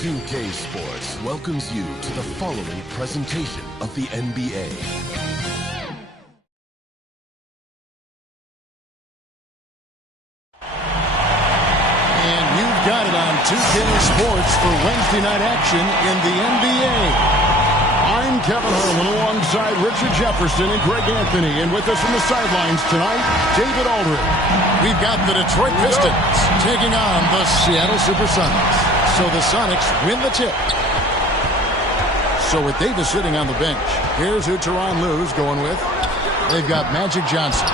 2K Sports welcomes you to the following presentation of the NBA. And you've got it on 2K Sports for Wednesday night action in the NBA. I'm Kevin Harlan alongside Richard Jefferson and Greg Anthony. And with us from the sidelines tonight, David Aldridge. We've got the Detroit Pistons taking on the Seattle Supersonics. So the Sonics win the tip. So with Davis sitting on the bench, here's who Tyronn Lue's going with. They've got Magic Johnson.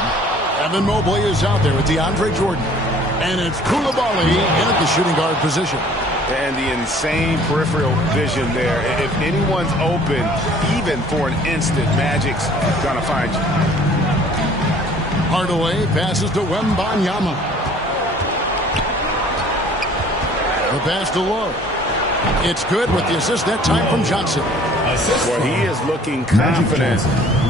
Evan Mobley is out there with DeAndre Jordan. And it's Koulibaly in at the shooting guard position. And the insane peripheral vision there. If anyone's open, even for an instant, Magic's gonna find you. Hardaway passes to Wembanyama. The pass to Lowe. It's good with the assist that time from Johnson. Well, he is looking confident.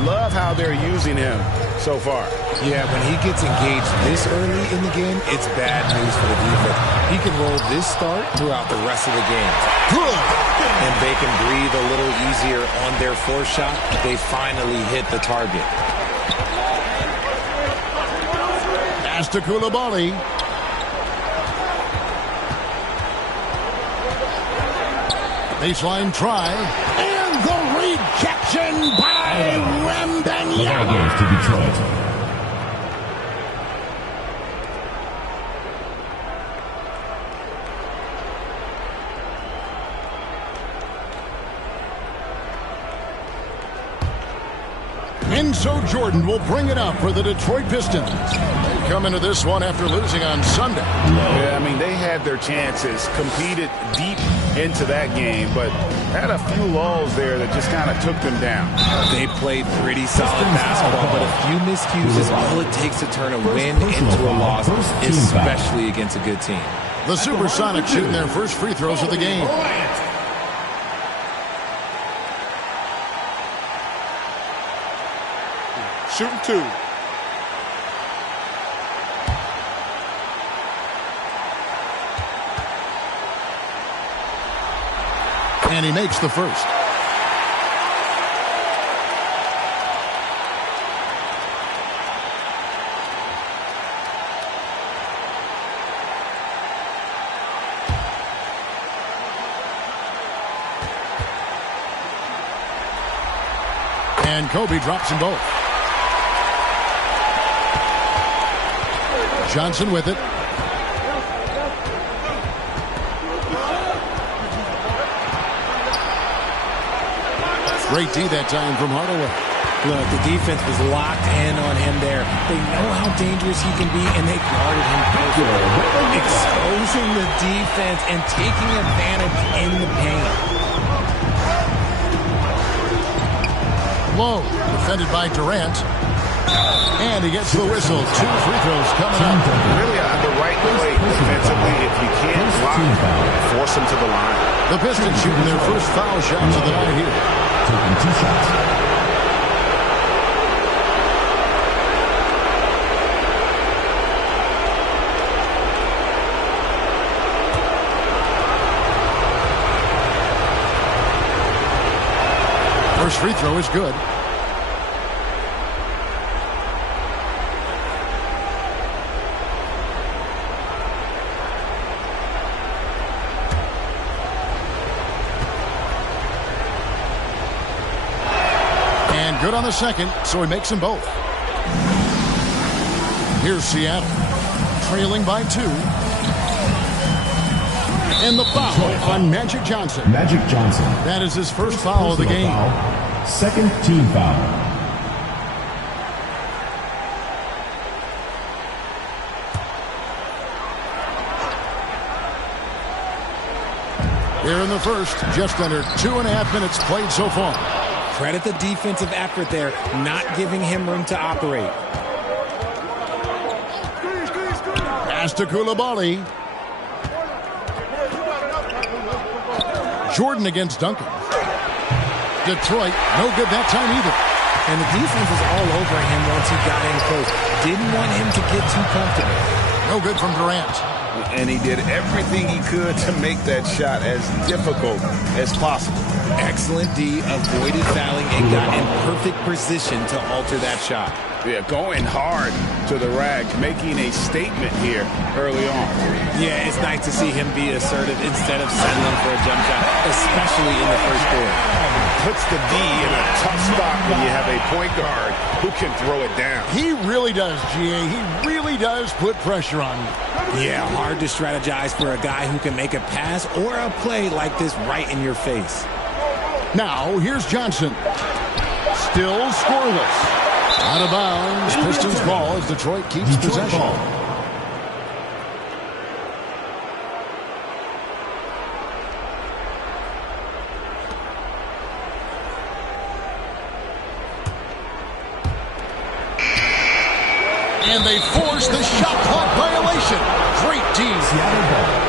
Love how they're using him so far. Yeah, when he gets engaged this early in the game, it's bad news for the defense. He can roll this start throughout the rest of the game. Good. And they can breathe a little easier on their fourth shot. They finally hit the target. Pass to Koulibaly. Baseline try. And the rejection by Wembanyama. To Detroit. And so Jordan will bring it up for the Detroit Pistons. They come into this one after losing on Sunday. Yeah, I mean, they had their chances, competed deep into that game, but had a few lulls there that just kind of took them down. They played pretty solid basketball, but a few miscues is all it takes to turn a win into a loss, especially against a good team. The Supersonics shooting their first free throws of the game. Shooting two. And he makes the first. And Kobe drops them both. Johnson with it. Great D that time from Hardaway. Look, the defense was locked in on him there. They know how dangerous he can be, and they guarded him perfectly, exposing the defense and taking advantage in the paint. Lowe, defended by Durant. And he gets the whistle. 2 free throws coming up. Really the right play defensively. If you can't block, force them to the line. The Pistons shooting their first foul shots of the night here. Taking 2 shots. First free throw is good. And good on the second, so he makes them both. Here's Seattle, trailing by 2. And the foul on Magic Johnson. Magic Johnson. That is his first foul of the game. Foul. Second team foul. Here in the first, just under 2.5 minutes played so far. Credit the defensive effort there, not giving him room to operate. Pass to Koulibaly. Jordan against Duncan. Detroit, no good that time either. And the defense was all over him once he got in close. Didn't want him to get too comfortable. No good from Durant. And he did everything he could to make that shot as difficult as possible. Excellent D, avoided fouling, and got in perfect position to alter that shot. Yeah, going hard to the rack, making a statement here early on. Yeah, it's nice to see him be assertive instead of settling for a jump shot, especially in the first quarter. Puts the D in a tough spot when you have a point guard who can throw it down. He really does, GA. He really does put pressure on you. Yeah, hard to strategize for a guy who can make a pass or a play like this right in your face. Now, here's Johnson. Still scoreless. Out of bounds. Pistons ball as Detroit keeps possession. And they force the shot clock violation. Great D. Seattle ball.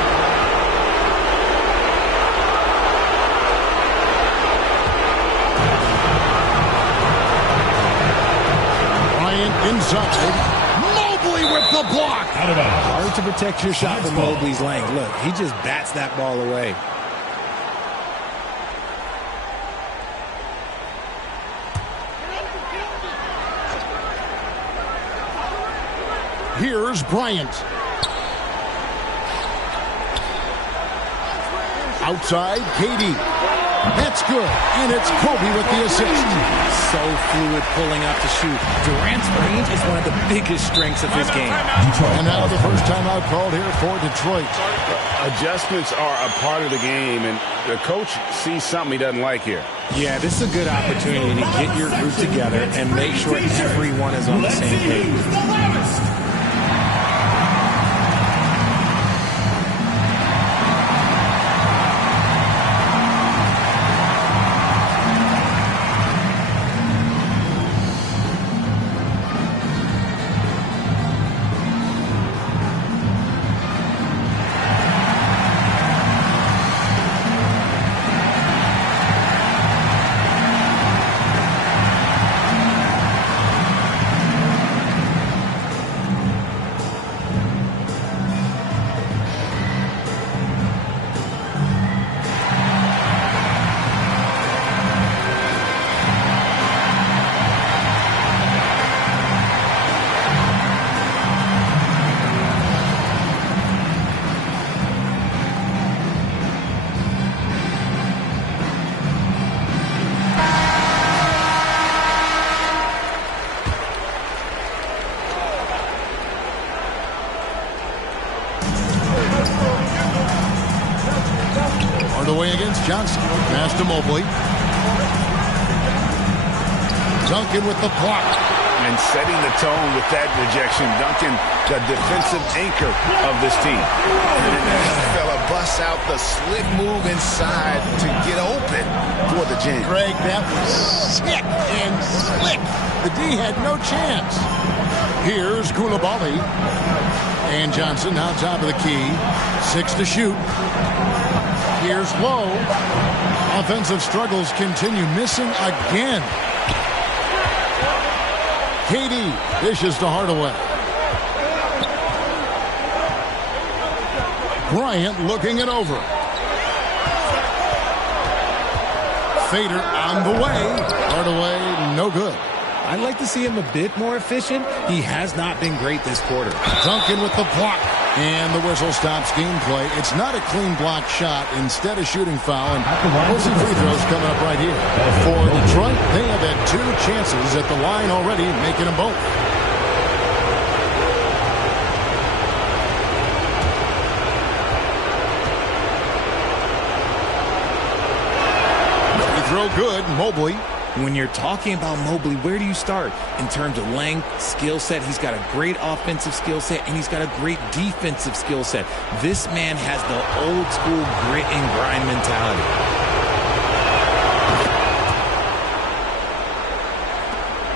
Inside. Mobley with the block. Out of bounds. Hard to protect your shot from Mobley's length. Look, he just bats that ball away. Here's Bryant. Outside, KD. That's good, and it's Kobe with the assist. So fluid pulling up to shoot. Durant's range is one of the biggest strengths of his game. And now the first time out called here for Detroit. Adjustments are a part of the game, and the coach sees something he doesn't like here. Yeah, this is a good opportunity to get your group together and make sure everyone is on the same page. Away against Johnson. Pass to Mobley. Duncan with the block. And setting the tone with that rejection. Duncan, the defensive anchor of this team. And that fella busts out the slick move inside to get open for the jam. Greg, that was sick and slick. The D had no chance. Here's Koulibaly. And Johnson now top of the key. 6 to shoot. Here's Lowe. Offensive struggles continue. Missing again. KD dishes to Hardaway. Bryant looking it over. Fader on the way. Hardaway, no good. I'd like to see him a bit more efficient. He has not been great this quarter. Duncan with the block. And the whistle stops gameplay. It's not a clean block shot. Instead, a shooting foul. And we'll see free throws coming up right here. For Detroit, they have had 2 chances at the line already, making them both. Free throw good. Mobley. When you're talking about Mobley, where do you start? In terms of length, skill set, he's got a great offensive skill set, and he's got a great defensive skill set. This man has the old school grit and grind mentality.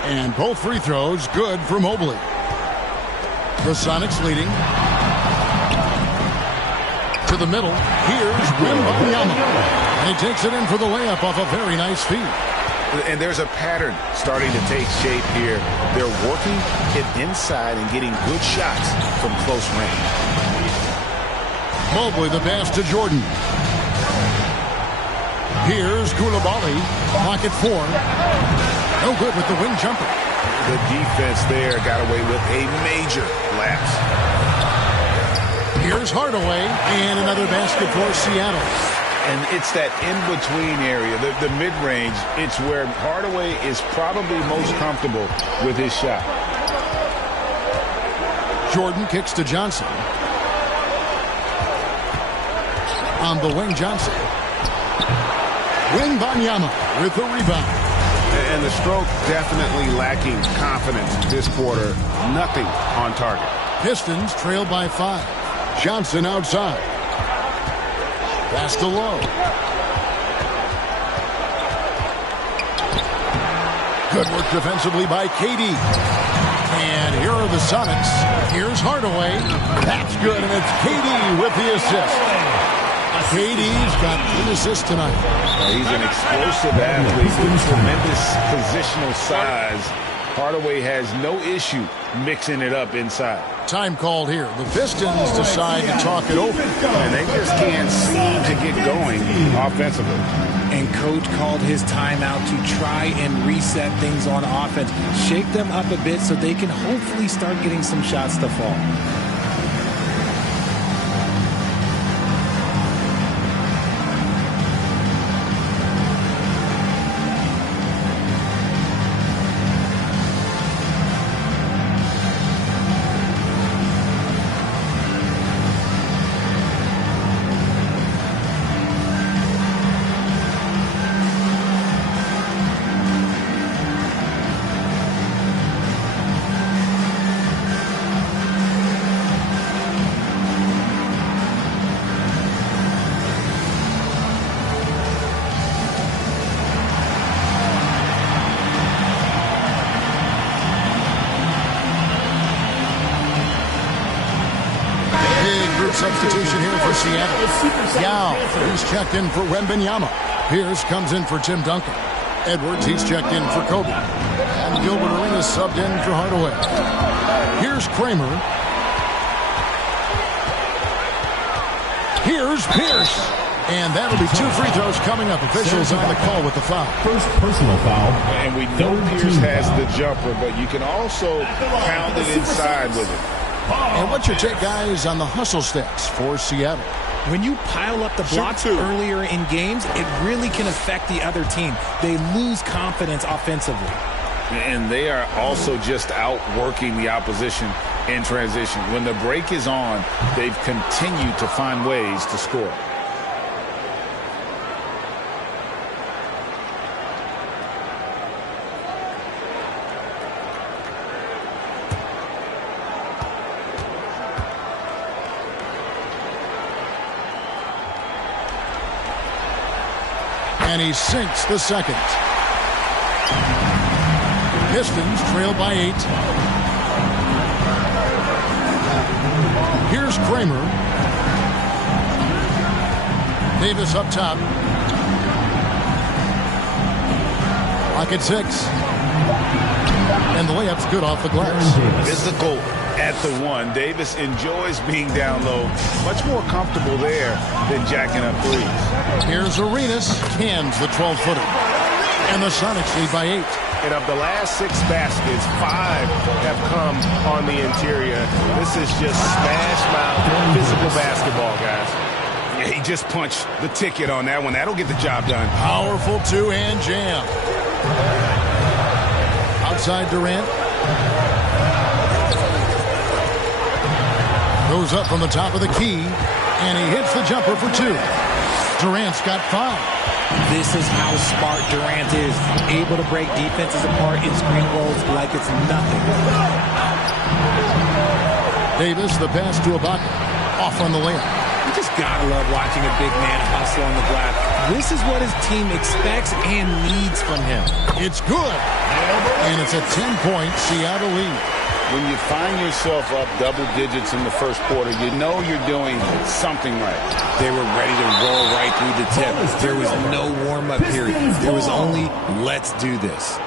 And both free throws good for Mobley. The Sonics leading. To the middle. Here's Wembanyama. And he takes it in for the layup off a very nice feed. And there's a pattern starting to take shape here. They're working it inside and getting good shots from close range. Mobley the pass to Jordan. Here's Koulibaly. Pocket 4. No good with the wing jumper. The defense there got away with a major lapse. Here's Hardaway, and another basket for Seattle. And it's that in-between area, the mid-range. It's where Hardaway is probably most comfortable with his shot. Jordan kicks to Johnson. On the wing, Johnson. Wembanyama with the rebound. And the stroke definitely lacking confidence this quarter. Nothing on target. Pistons trail by 5. Johnson outside. Pass to Low. Good work defensively by KD. And here are the Sonics. Here's Hardaway. That's good, and it's KD with the assist. KD's got 3 assists tonight. He's an explosive athlete with tremendous positional size. Hardaway has no issue mixing it up inside. Time called here. The Pistons decide to talk it over. And they just can't seem to get going offensively. And coach called his timeout to try and reset things on offense. Shake them up a bit so they can hopefully start getting some shots to fall. Substitution here for Seattle. Yao, he's checked in for Wembanyama. Pierce comes in for Tim Duncan. Edwards, he's checked in for Kobe. And Gilbert Arenas subbed in for Hardaway. Here's Kramer. Here's Pierce. And that'll be 2 free throws coming up. Officials on the call with the foul. First personal foul. And we know Pierce has the jumper, but you can also pound it inside with it. And what's your take, guys, on the hustle stats for Seattle? When you pile up the blocks earlier in games, it really can affect the other team. They lose confidence offensively. And they are also just outworking the opposition in transition. When the break is on, they've continued to find ways to score. And he sinks the second. Pistons trail by 8. Here's Kramer. Davis up top. Pocket 6. And the layup's good off the glass. Physical at the 1. Davis enjoys being down low. Much more comfortable there than jacking up threes. Here's Arenas. Cans the 12-footer. And the Sonics lead by 8. And of the last 6 baskets, 5 have come on the interior. This is just smash mouth physical basketball, guys. Yeah, he just punched the ticket on that one. That'll get the job done. Powerful 2-hand jam. Outside Durant. Goes up from the top of the key, and he hits the jumper for 2. Durant's got 5. This is how smart Durant is, able to break defenses apart in screen rolls like it's nothing. Davis, the pass to Ibaka, off on the layup. You just gotta love watching a big man hustle on the glass. This is what his team expects and needs from him. It's good, and it's a 10-point Seattle lead. When you find yourself up double digits in the first quarter, you know you're doing something right. They were ready to roll right through the tip. There was no warm-up period. There was only, let's do this.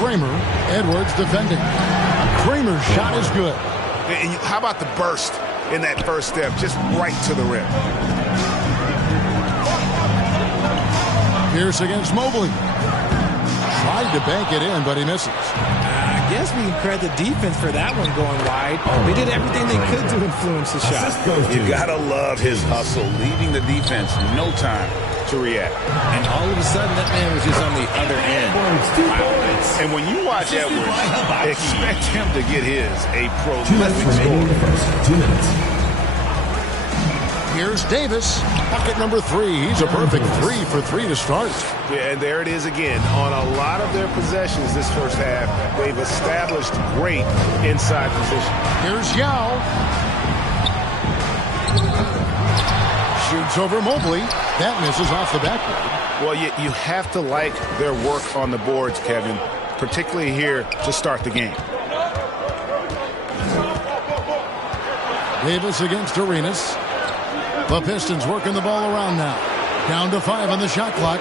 Kramer. Edwards defending. Kramer's shot is good. And how about the burst in that first step, just right to the rim? Pierce against Mobley. Tried to bank it in, but he misses. I guess we can credit the defense for that one going wide. They did everything they could to influence the shot. You gotta love his hustle, leaving the defense no time to react. And all of a sudden, that man was just on the other end. Wow. And when you watch Edwards, expect him to get his a prolific score. 2 minutes. Here's Davis. Bucket number 3. He's a perfect 3 for 3 to start. Yeah, and there it is again. On a lot of their possessions this first half, they've established great inside position. Here's Yao. Shoots over Mobley. That misses off the backboard. Well, you have to like their work on the boards, Kevin, particularly here to start the game. Davis against Arenas. The Pistons working the ball around now. Down to 5 on the shot clock.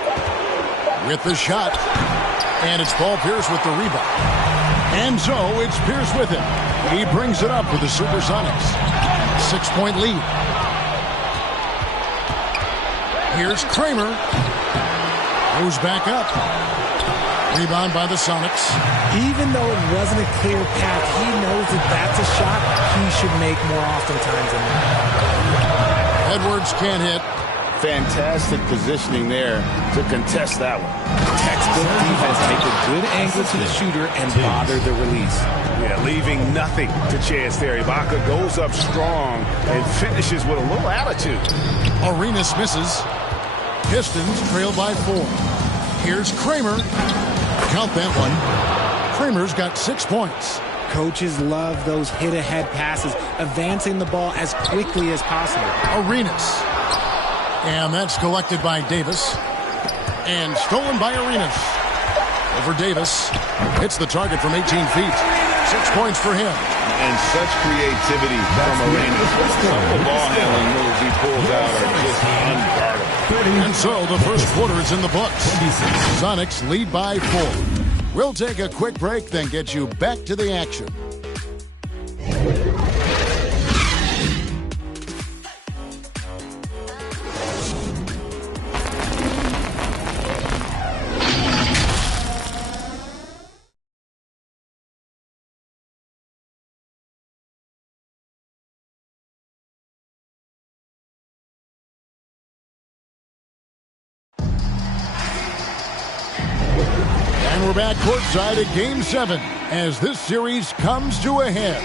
With the shot. And it's Paul Pierce with the rebound. And so it's Pierce with it. He brings it up for the Supersonics. 6-point lead. Here's Kramer. Goes back up. Rebound by the Sonics. Even though it wasn't a clear path, he knows that that's a shot he should make more oftentimes than that. Edwards can't hit. Fantastic positioning there to contest that one. Textbook defense. Take a good angle to the shooter and bother the release. Yeah, leaving nothing to chance there. Ibaka goes up strong and finishes with a little attitude. Arenas misses. Pistons trail by 4. Here's Kramer. Count that one. Kramer's got 6 points. Coaches love those hit-ahead passes, advancing the ball as quickly as possible. Arenas. And that's collected by Davis. And stolen by Arenas. Over Davis. Hits the target from 18 feet. 6 points for him. And such creativity from Arenas. Some of the ball handling moves he pulls out are just unguardable. And so the first quarter is in the books. Sonics lead by 4. We'll take a quick break, then get you back to the action. And we're back courtside at Game 7 as this series comes to a head.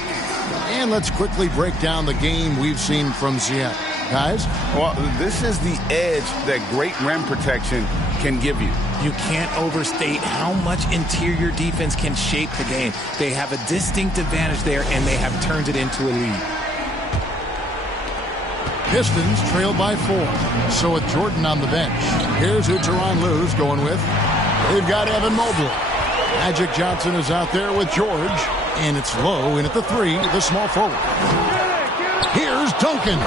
And let's quickly break down the game we've seen from Seattle. Guys? Well, this is the edge that great rim protection can give you. You can't overstate how much interior defense can shape the game. They have a distinct advantage there, and they have turned it into a lead. Pistons trail by 4. So with Jordan on the bench, here's who Tyronn Lue's going with. They've got Evan Mobley. Magic Johnson is out there with George. And it's Lowe in at the 3, the small forward. Here's Duncan.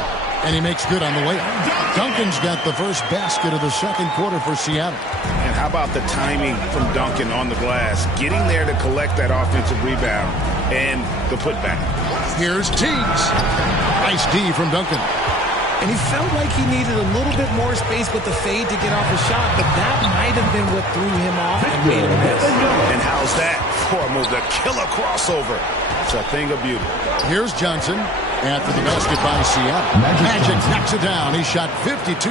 And he makes good on the layup. Duncan's got the first basket of the second quarter for Seattle. And how about the timing from Duncan on the glass? Getting there to collect that offensive rebound and the putback. Here's Teagues. Nice D from Duncan. And he felt like he needed a little bit more space with the fade to get off a shot, but that might have been what threw him off and made him miss. And how's that for a move? The killer crossover. It's a thing of beauty. Here's Johnson after the basket by Seattle. Magic knocks it down. He shot 52%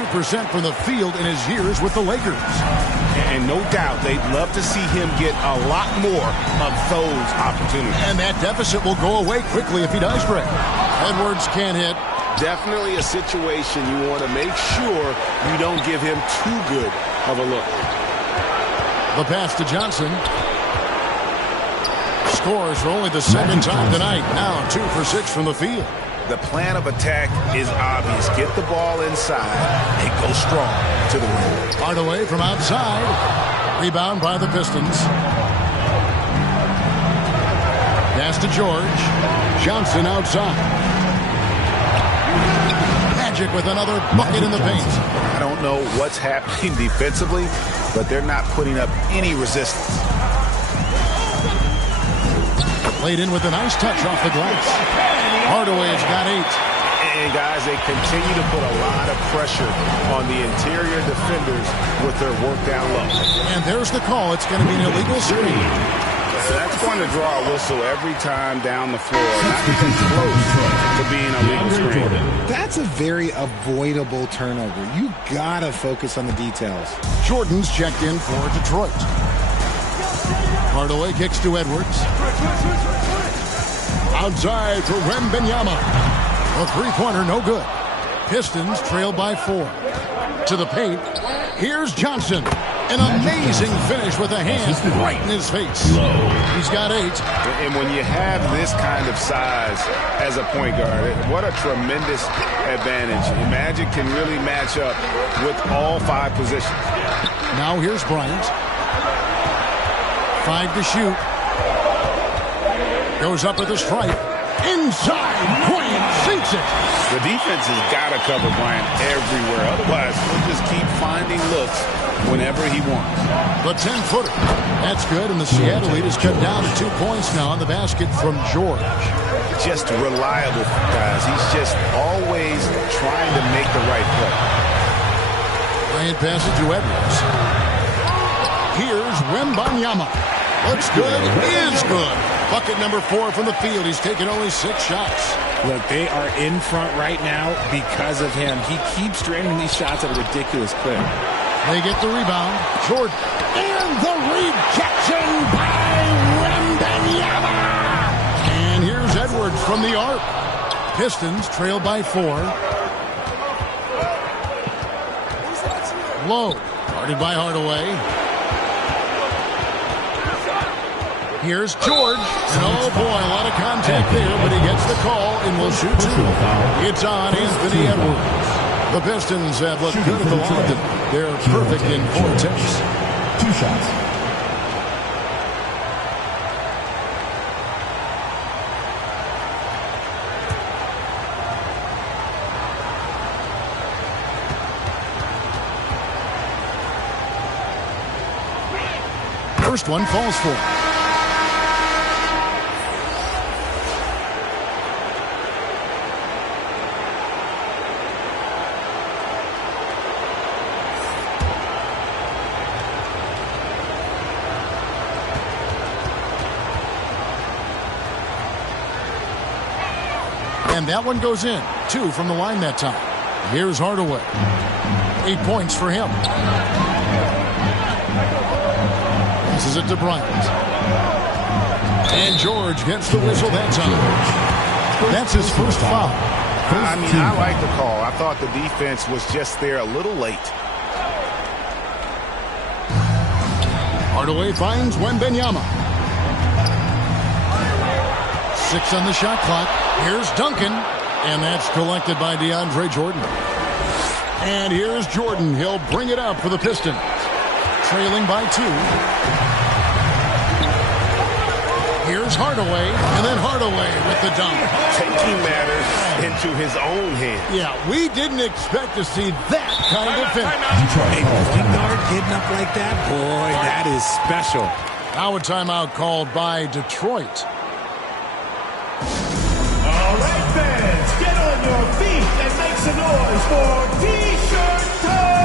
from the field in his years with the Lakers. And no doubt they'd love to see him get a lot more of those opportunities. And that deficit will go away quickly if he does break. Edwards can't hit. Definitely a situation you want to make sure you don't give him too good of a look. The pass to Johnson. Scores for only the second time tonight. Now 2 for 6 from the field. The plan of attack is obvious. Get the ball inside and go strong to the rim. Hardaway from outside. Rebound by the Pistons. Pass to George. Johnson outside. Magic with another bucket in the paint. I don't know what's happening defensively, but they're not putting up any resistance. Played in with a nice touch off the glass. Hardaway's got 8. And guys, they continue to put a lot of pressure on the interior defenders with their work down low. And there's the call. It's going to be an illegal screen. So that's going to draw a whistle every time down the floor. Not even close to being a legal screen. That's a very avoidable turnover. You got to focus on the details. Jordan's checked in for Detroit. Hardaway kicks to Edwards. Outside for Wembanyama. A three-pointer, no good. Pistons trail by 4. To the paint. Here's Johnson. An amazing finish with a hand right in his face. He's got 8. And when you have this kind of size as a point guard, what a tremendous advantage. Magic can really match up with all 5 positions. Now here's Bryant. 5 to shoot. Goes up with a strike. Inside, Bryant sinks it. The defense has got to cover Bryant everywhere. Otherwise, he'll just keep finding looks whenever he wants. The 10-footer. That's good, and the Seattle lead is cut down to 2 points now on the basket from George. Just reliable, guys. He's just always trying to make the right play. Bryant passes to Edwards. Here's Wembanyama. Looks good, is good. Bucket number 4 from the field. He's taken only 6 shots. Look, they are in front right now because of him. He keeps draining these shots at a ridiculous clip. They get the rebound. Jordan. And the rejection by Wembanyama. And here's Edwards from the arc. Pistons trail by 4. Low. Guarded by Hardaway. Here's George. And oh boy, a lot of contact there, but he gets the call and will shoot 2. It's on Anthony Edwards. The Pistons have looked good at the line. They're perfect in 4 attempts. 2 shots. First one falls for. And that one goes in. 2 from the line that time. Here's Hardaway. 8 points for him. This is it to Bryant. And George gets the whistle that time. That's his first foul. I mean, I like the call. I thought the defense was just there a little late. Hardaway finds Wembanyama. 6 on the shot clock. Here's Duncan. And that's collected by DeAndre Jordan. And here's Jordan. He'll bring it up for the Pistons. Trailing by 2. Here's Hardaway. And then Hardaway with the dunk. Taking matters into his own hands. Yeah, we didn't expect to see that kind of finish. A point guard getting up like that, boy, that is special. Now a timeout called by Detroit. All right, fans, get on your feet and make some noise for T-shirt time!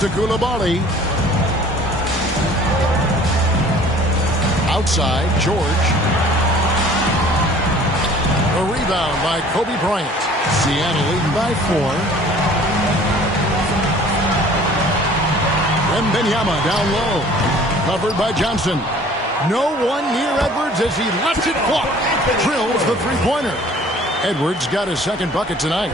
To Koulibaly. Outside, George. A rebound by Kobe Bryant. Seattle leading by 4. Wembanyama down low. Covered by Johnson. No one near Edwards as he lets it fly. Drills the three-pointer. Edwards got his second bucket tonight.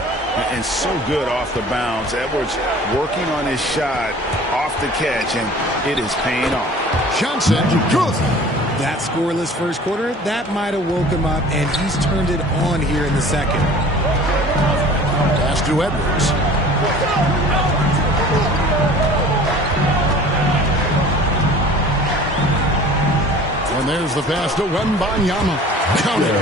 And so good off the bounce. Edwards working on his shot off the catch, and it is paying off. Johnson, good. That scoreless first quarter, that might have woke him up, and he's turned it on here in the second. Pass to Edwards. And there's the pass to Wembanyama. Count it.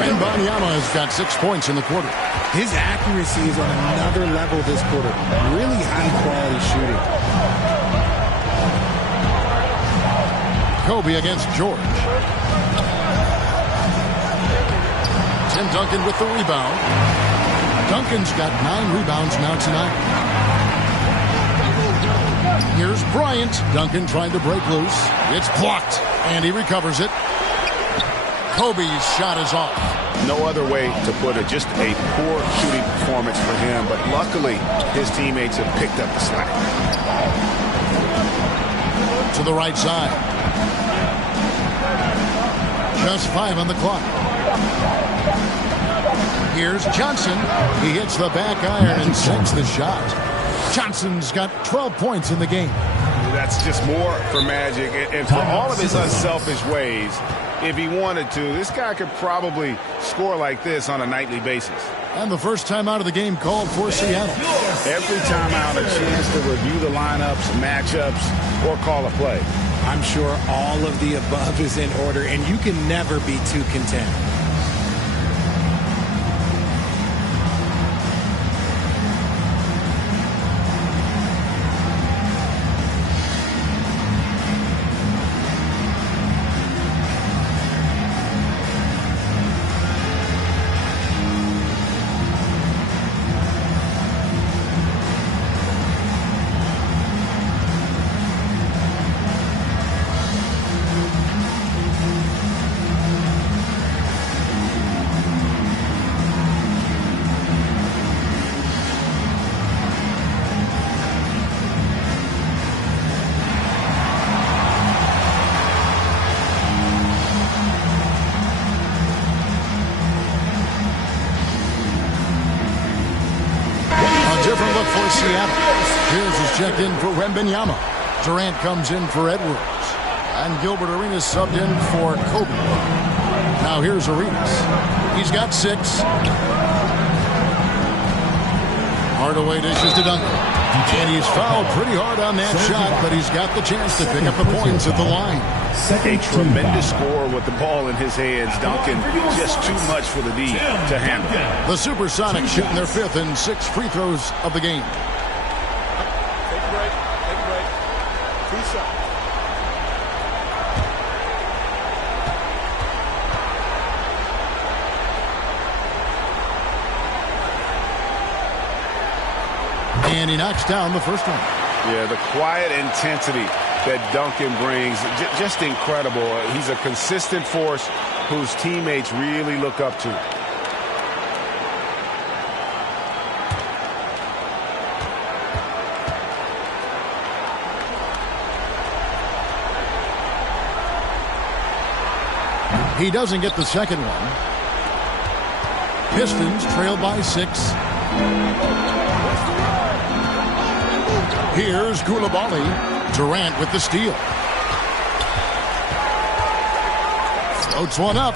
Wembanyama has got 6 points in the quarter. His accuracy is on another level this quarter. Really high-quality shooting. Kobe against George. Tim Duncan with the rebound. Duncan's got 9 rebounds now tonight. Here's Bryant. Duncan trying to break loose. It's blocked, and he recovers it. Kobe's shot is off. No other way to put it. Just a poor shooting performance for him, but luckily his teammates have picked up the slack. To the right side. Just 5 on the clock. Here's Johnson. He hits the back iron and sinks the shot. Johnson's got 12 points in the game. That's just more for Magic. And for all of his unselfish ways, if he wanted to, this guy could probably score like this on a nightly basis. And the first time out of the game called for Seattle. Every time out, a chance to review the lineups, matchups, or call a play. I'm sure all of the above is in order, and you can never be too content. Different look for Seattle. Here's his checked in for Wembanyama. Durant comes in for Edwards. And Gilbert Arenas subbed in for Kobe. Now here's Arenas. He's got 6. Hardaway dishes to Duncan. And he's fouled pretty hard on that shot, but he's got the chance to pick up the points at the line. A tremendous score with the ball in his hands. Duncan, just too much for the D to handle. The Supersonics shooting their 5th and 6th free throws of the game. Take a break. Take a break. 2 shots. And he knocks down the first one. Yeah, the quiet intensity that Duncan brings, just incredible. He's a consistent force whose teammates really look up to. He doesn't get the second one. Pistons trail by 6. Here's Coulibaly. Durant with the steal. Floats one up.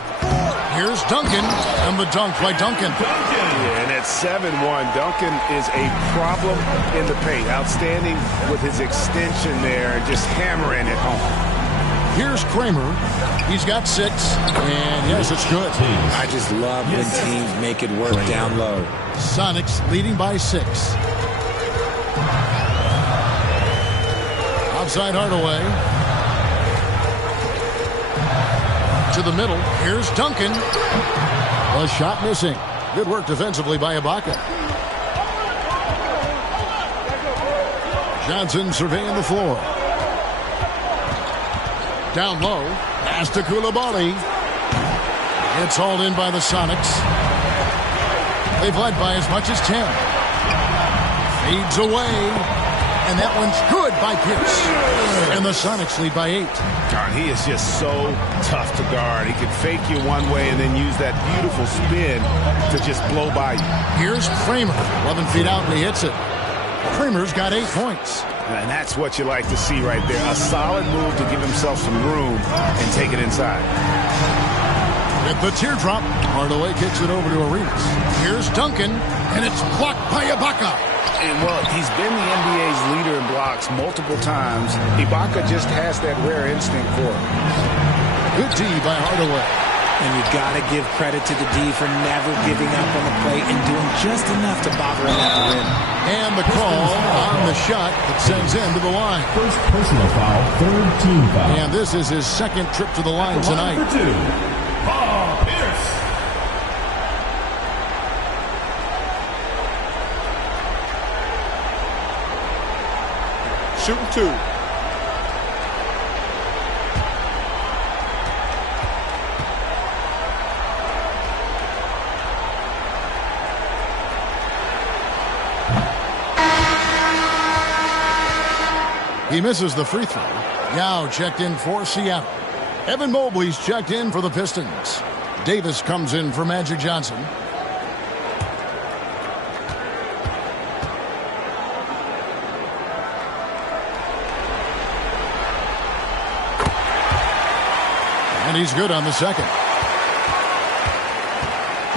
Here's Duncan. And the dunk by Duncan. Yeah, and at 7-1, Duncan is a problem in the paint. Outstanding with his extension there and just hammering it home. Here's Kramer. He's got 6. And yes, it's good. I just love when teams make it work down low. Sonics leading by 6. Outside Hardaway. To the middle. Here's Duncan. A shot missing. Good work defensively by Ibaka. Johnson surveying the floor. Down low. Pass to Koulibaly. It's hauled in by the Sonics. They've led by as much as 10. Feeds away. And that one's good by Pierce. And the Sonics lead by 8. God, he is just so tough to guard. He can fake you one way and then use that beautiful spin to just blow by you. Here's Kramer. 11 feet out, and he hits it. Kramer's got 8 points. And that's what you like to see right there. A solid move to give himself some room and take it inside. At the teardrop, Hardaway kicks it over to Arenas. Here's Duncan, and it's blocked by Ibaka. And, well, he's been the NBA's leader in blocks multiple times. Ibaka just has that rare instinct for it. Good D by Hardaway. And you got to give credit to the D for never giving up on the play and doing just enough to bother him at the rim. And the call on the shot that sends him to the line. First personal foul, third team foul. And this is his second trip to the line tonight. For 2. Paul Pierce. Shooting 2. He misses the free throw. Yao checked in for Seattle. Evan Mobley's checked in for the Pistons. Davis comes in for Magic Johnson. And he's good on the second.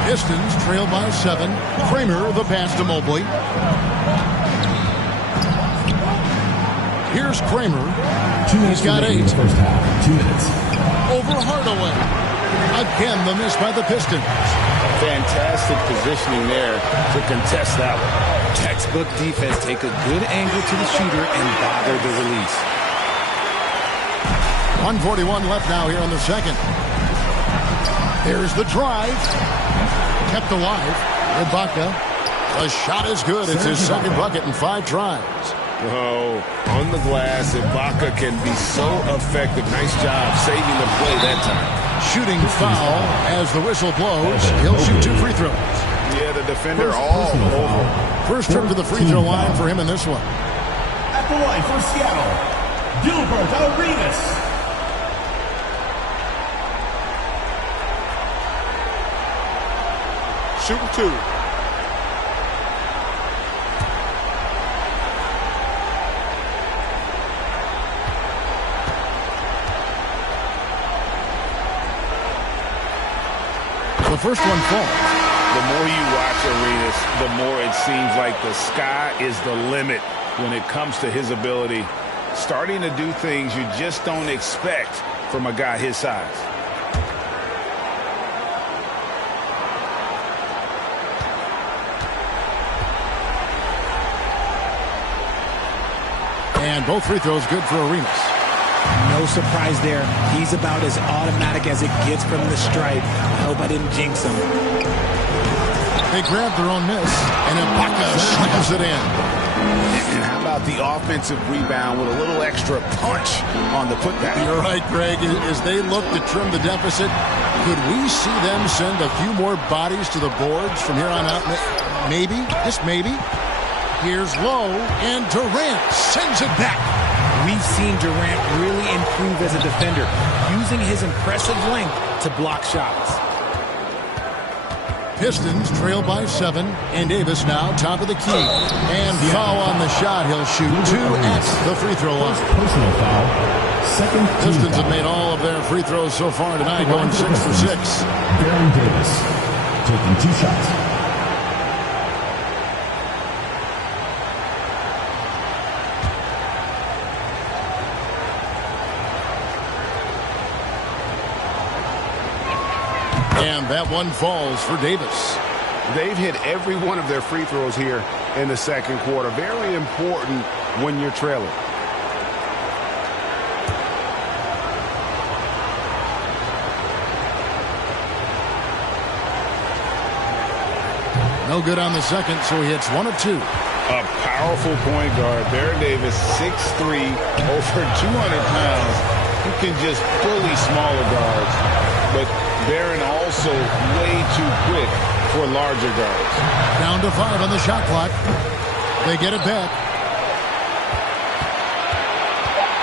Pistons trail by 7. Kramer the pass to Mobley. Here's Kramer. He's got 8. First half, 2 minutes. Over Hardaway. Again, the miss by the Pistons. Fantastic positioning there to contest that one. Textbook defense. Take a good angle to the shooter and bother the release. 1:41 left now here in the second. There's the drive. Kept alive. Ibaka. The shot is good. It's his second bucket in 5 tries. Oh, on the glass, Ibaka can be so effective. Nice job saving the play that time. Shooting foul as the whistle blows. He'll shoot 2 free throws. Yeah, the defender all over. First trip to the free throw line for him in this one. At the line for Seattle, Gilbert Arenas. Shooting 2. The first one falls. The more you watch Arenas, the more it seems like the sky is the limit when it comes to his ability. Starting to do things you just don't expect from a guy his size. And both free throws good for Arenas. No surprise there. He's about as automatic as it gets from the stripe. I hope I didn't jinx him. They grab their own miss, and Ibaka slams it in. And how about the offensive rebound with a little extra punch on the putback? You're right, Greg. As they look to trim the deficit, could we see them send a few more bodies to the boards from here on out? Maybe, just maybe. Here's Lowe, and Durant sends it back. We've seen Durant really improve as a defender, using his impressive length to block shots. Pistons trail by 7, and Davis now top of the key. And foul on the shot. He'll shoot 2 at the free throw line. Personal foul, second team Pistons foul. have made all of their free throws so far tonight, going 6 for 6. Baron Davis taking 2 shots. And that one falls for Davis. They've hit every one of their free throws here in the second quarter. Very important when you're trailing. No good on the second, so he hits 1 of 2. A powerful point guard. Baron Davis, 6'3", over 200 pounds. who can just bully smaller guards, but Barron also way too quick for larger guards. Down to 5 on the shot clock. They get it back.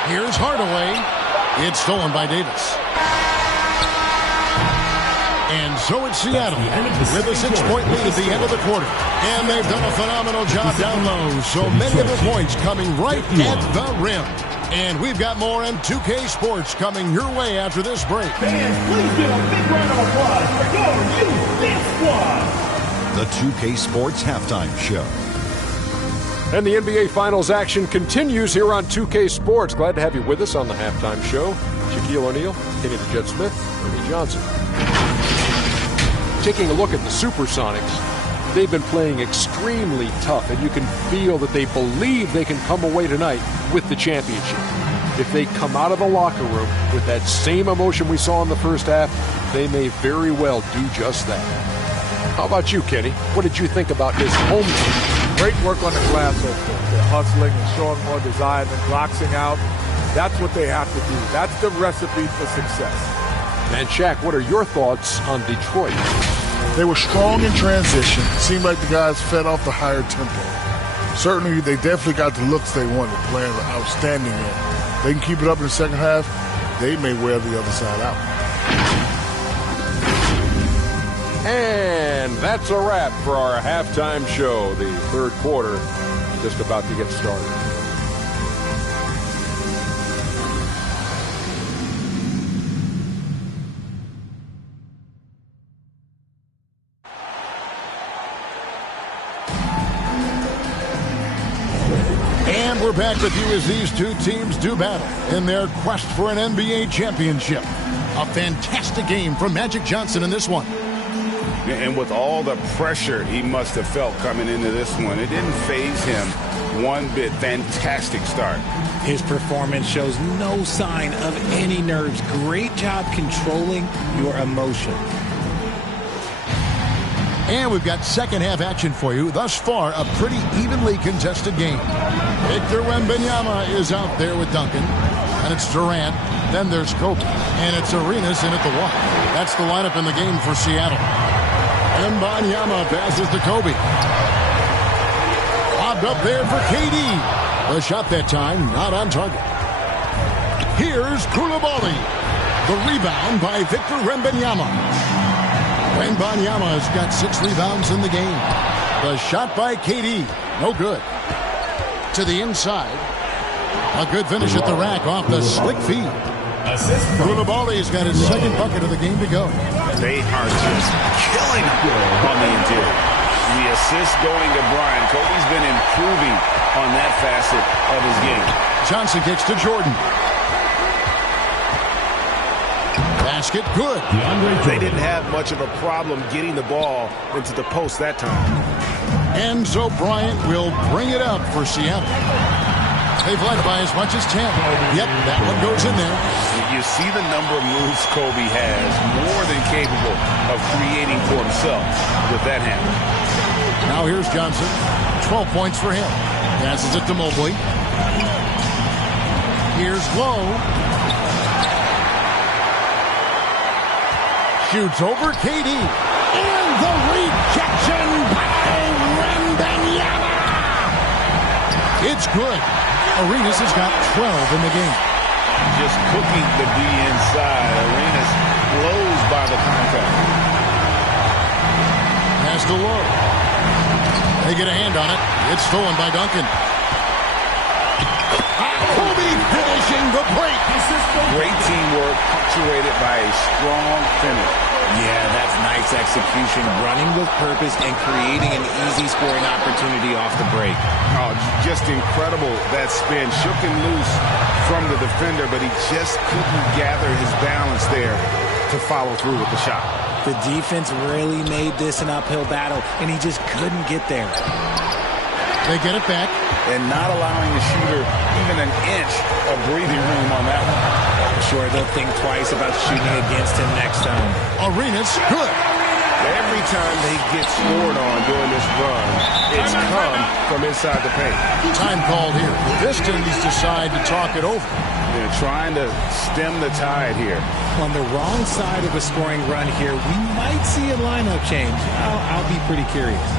Here's Hardaway. It's stolen by Davis. And so it's Seattle with a 6-point lead at the end of the quarter. And they've done a phenomenal job down low. So many of the points coming right at the rim. And we've got more on 2K Sports coming your way after this break. Fans, please give a big round of applause for your youth dance squad. The 2K Sports Halftime Show. And the NBA Finals action continues here on 2K Sports. Glad to have you with us on the Halftime Show. Shaquille O'Neal, Kenny the Jet Smith, Ernie Johnson. Taking a look at the Supersonics, they've been playing extremely tough, and you can feel that they believe they can come away tonight with the championship. If they come out of the locker room with that same emotion we saw in the first half, they may very well do just that. How about you, Kenny? What did you think about this home team? Great work on the glass so far. They're hustling and showing more desire than boxing out. That's what they have to do. That's the recipe for success. And Shaq, what are your thoughts on Detroit? They were strong in transition. Seemed like the guys fed off the higher tempo. Certainly, they definitely got the looks they wanted, playing outstanding in. They can keep it up in the second half, they may wear the other side out. And that's a wrap for our halftime show. The third quarter just about to get started. And we're back with you as these two teams do battle in their quest for an NBA championship. A fantastic game from Magic Johnson in this one. And with all the pressure he must have felt coming into this one, it didn't faze him one bit. Fantastic start. His performance shows no sign of any nerves. Great job controlling your emotion. And we've got second half action for you. Thus far, a pretty evenly contested game. Victor Wembanyama is out there with Duncan. And it's Durant. Then there's Kobe. And it's Arenas in at the one. That's the lineup in the game for Seattle. Wembanyama passes to Kobe. Lobbed up there for KD. The shot that time, not on target. Here's Koulibaly. The rebound by Victor Wembanyama. Wembanyama has got 6 rebounds in the game. The shot by KD, no good. To the inside. A good finish at the rack off the slick feed. Koulibaly's got his second bucket of the game to go. They are just killing him on the interior. The assist going to Bryant. Kobe's been improving on that facet of his game. Johnson kicks to Jordan. Basket good. They didn't have much of a problem getting the ball into the post that time. And so Bryant will bring it up for Seattle. They've led by as much as 10. Yep, that one goes in there. You see the number of moves Kobe has, more than capable of creating for himself with that hand. Now here's Johnson. 12 points for him. Passes it to Mobley. Here's Lowe. Shoots over KD. And the rejection by Wembanyama. It's good. Arenas has got 12 in the game. Just cooking the D inside. Arenas blows by the contact. Pass to Lowe. They get a hand on it. It's stolen by Duncan. Kobe finishing the break. Great teamwork, punctuated by a strong finish. Yeah, that's nice execution. Running with purpose and creating an easy scoring opportunity off the break. Oh, just incredible. That spin shook him loose from the defender, but he just couldn't gather his balance there to follow through with the shot. The defense really made this an uphill battle, and he just couldn't get there. They get it back. And not allowing the shooter even an inch of breathing room on that one. I'm sure they'll think twice about shooting against him next time. Arenas, good. Every time they get scored on during this run, it's come from inside the paint. Time called here. The Pistons decide to talk it over. They're trying to stem the tide here. On the wrong side of a scoring run here, we might see a lineup change. I'll be pretty curious.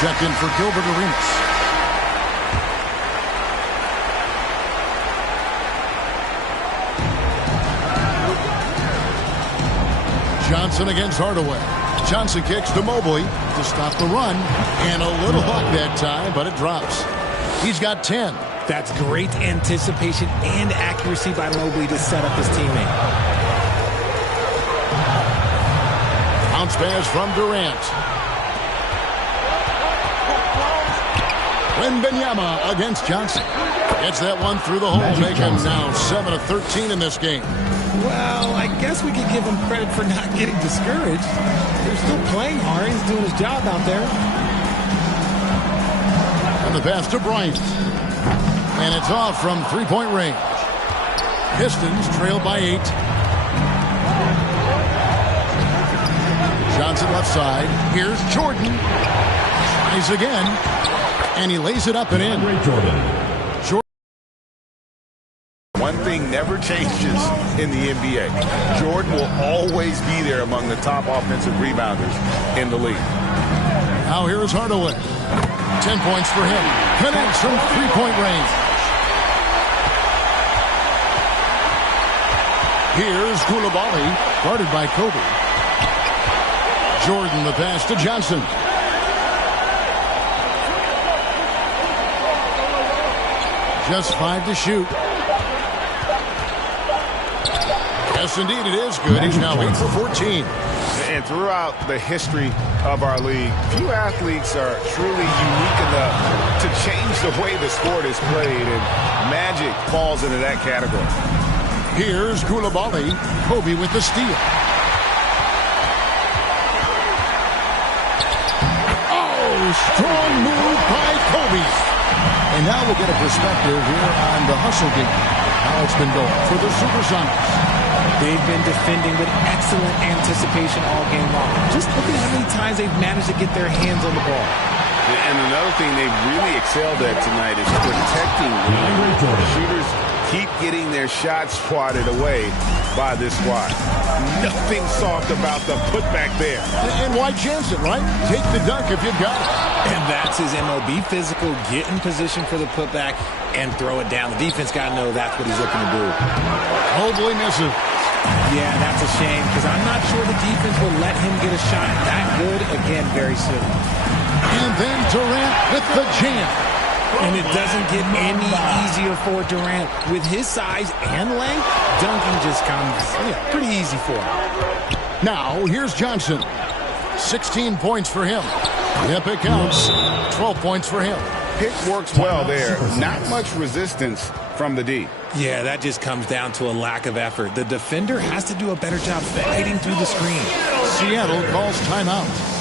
Checked in for Gilbert Arenas. Johnson against Hardaway. Johnson kicks to Mobley to stop the run. And a little luck that time, but it drops. He's got 10. That's great anticipation and accuracy by Mobley to set up his teammate. Bounce pass from Durant. Wembanyama against Johnson. Gets that one through the hole, making now 7 of 13 in this game. Well, I guess we could give him credit for not getting discouraged. They're still playing hard. He's doing his job out there. And the pass to Bryant. And it's off from three-point range. Pistons trailed by 8. Johnson left side. Here's Jordan. Tries again. And he lays it up and in. Jordan. One thing never changes in the NBA. Jordan will always be there among the top offensive rebounders in the league. Now here is Hardaway. 10 points for him. Connects from three-point range. Here's Koulibaly, guarded by Kobe. Jordan the pass to Johnson. Just 5 to shoot. Yes, indeed, it is good. He's now 8 for 14. And throughout the history of our league, few athletes are truly unique enough to change the way the sport is played, and Magic falls into that category. Here's Koulibaly. Kobe with the steal. Oh, strong move by Kobe. And now we'll get a perspective here on the hustle game. How it's been going for the Supersonics. They've been defending with excellent anticipation all game long. Just look at how many times they've managed to get their hands on the ball. And another thing they've really excelled at tonight is protecting the shooters. Keep getting their shots swatted away by this squad. Nothing soft about the putback there. And why chance it, right? Take the dunk if you've got it. And that's his MO. Be physical, get in position for the putback, and throw it down. The defense got to know that's what he's looking to do. Mobley misses. Yeah, that's a shame, because I'm not sure the defense will let him get a shot that good again very soon. And then Durant with the jam. And it doesn't get any easier for Durant. With his size and length, dunking just comes pretty easy for him. Now, here's Johnson. 16 points for him. Yep, it counts. 12 points for him. Pick works well there. Not much resistance from the D. Yeah, that just comes down to a lack of effort. The defender has to do a better job fighting through the screen. Seattle calls timeout.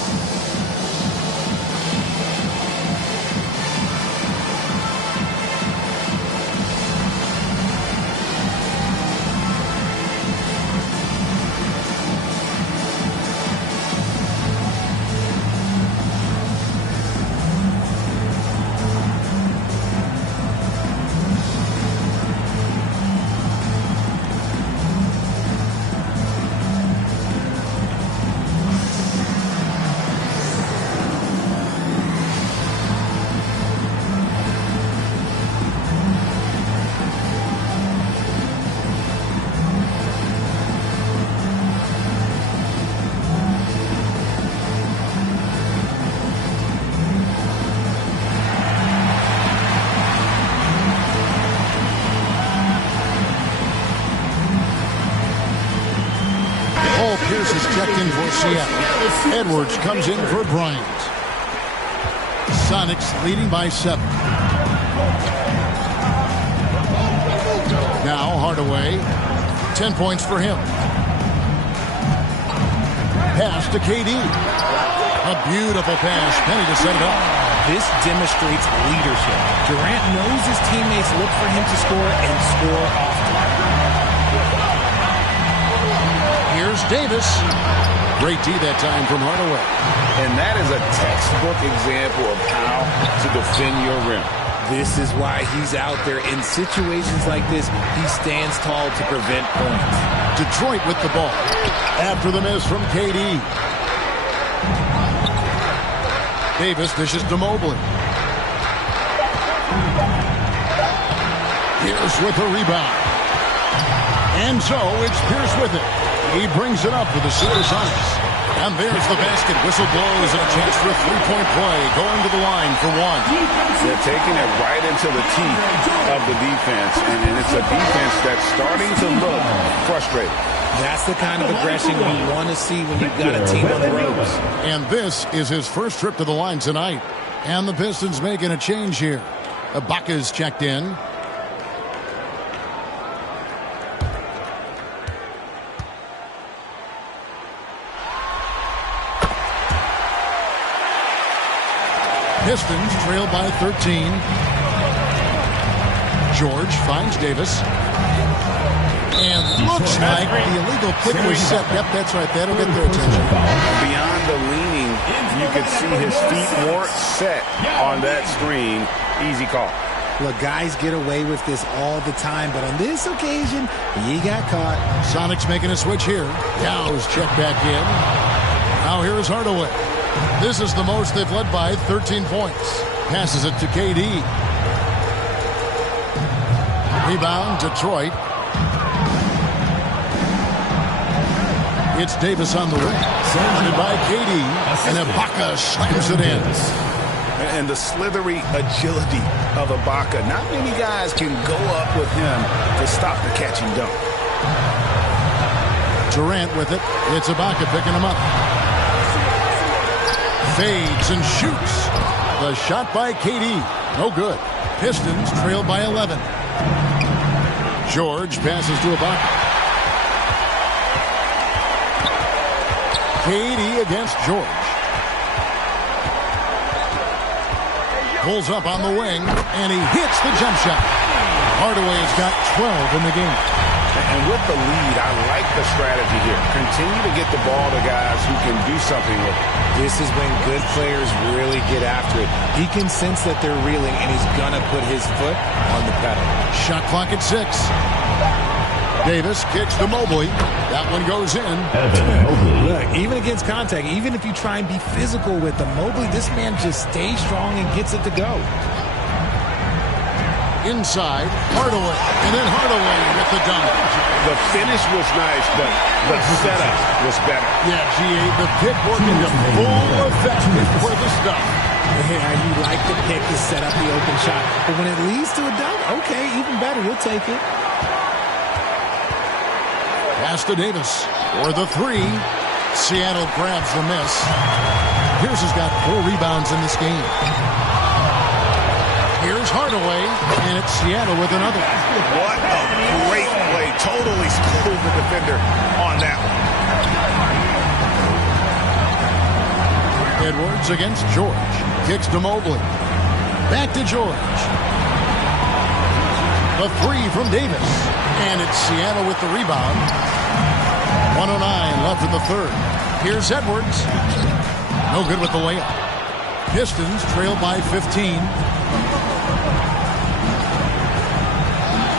Pierce is checked in for Seattle. Edwards comes in for Bryant. Sonics leading by 7. Now Hardaway. 10 points for him. Pass to KD. A beautiful pass. Penny to set it up. This demonstrates leadership. Durant knows his teammates look for him to score and score often. Here's Davis. Great D that time from Hardaway. And that is a textbook example of how to defend your rim. This is why he's out there. In situations like this, he stands tall to prevent points. Detroit with the ball. After the miss from KD. Davis dishes to Mobley. Pierce with a rebound. And so it's Pierce with it. He brings it up for the Supersonics. And there's the basket. Whistle blows and a chance for a three-point play. Going to the line for 1. They're taking it right into the teeth of the defense. And it's a defense that's starting to look frustrated. That's the kind of aggression you want to see when you've got a team on the ropes. And this is his first trip to the line tonight. And the Pistons making a change here. Ibaka's checked in. Pistons trail by 13. George finds Davis. And looks like the illegal pick was set. Yep, that's right. That'll get their attention. Beyond the leaning, you could see his feet weren't set on that screen. Easy call. Look, guys get away with this all the time, but on this occasion, he got caught. Sonics making a switch here. Yow's checked back in. Now here's Hardaway. This is the most they've led by, 13 points. Passes it to KD. Rebound, Detroit. It's Davis on the wing. Surrounded by KD. And Ibaka slams it in. And the slithery agility of Ibaka. Not many guys can go up with him to stop the catch and dunk. Durant with it. It's Ibaka picking him up. Fades and shoots. The shot by KD. No good. Pistons trail by 11. George passes to Ibaka. KD against George. Pulls up on the wing, and he hits the jump shot. Hardaway has got 12 in the game. And with the lead, I like the strategy here. Continue to get the ball to guys who can do something with it. This is when good players really get after it. He can sense that they're reeling, and he's going to put his foot on the pedal. Shot clock at 6. Davis kicks to Mobley. That one goes in. Look, even against contact, even if you try and be physical with them, Mobley, this man just stays strong and gets it to go. Inside, Hardaway, and then Hardaway with the dunk. The finish was nice, but the setup was better. Yeah, GA, the pick working to full effect for the stuff. Yeah, you like the pick to set up the open shot, but when it leads to a dunk, okay, even better, you'll take it. Pass to Davis for the 3. Seattle grabs the miss. Pierce has got 4 rebounds in this game. Here's Hardaway, and it's Seattle with another. What a great play. Totally schooled the defender on that one. Edwards against George. Kicks to Mobley. Back to George. The 3 from Davis. And it's Seattle with the rebound. 1:09 left in the third. Here's Edwards. No good with the layup. Pistons trail by 15.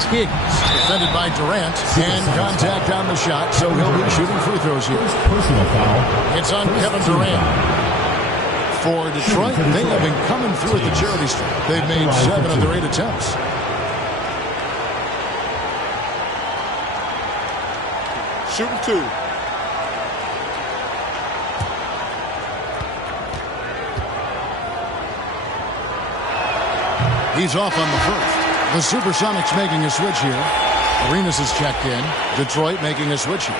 Higgs defended by Durant. And contact on the shot, so he'll be shooting free throws here. Personal foul. It's on Kevin Durant. For Detroit, they have been coming through at the charity stripe. They've made 7 of their 8 attempts. Shooting 2. He's off on the first. The Supersonics making a switch here. Arenas is checked in. Detroit making a switch here.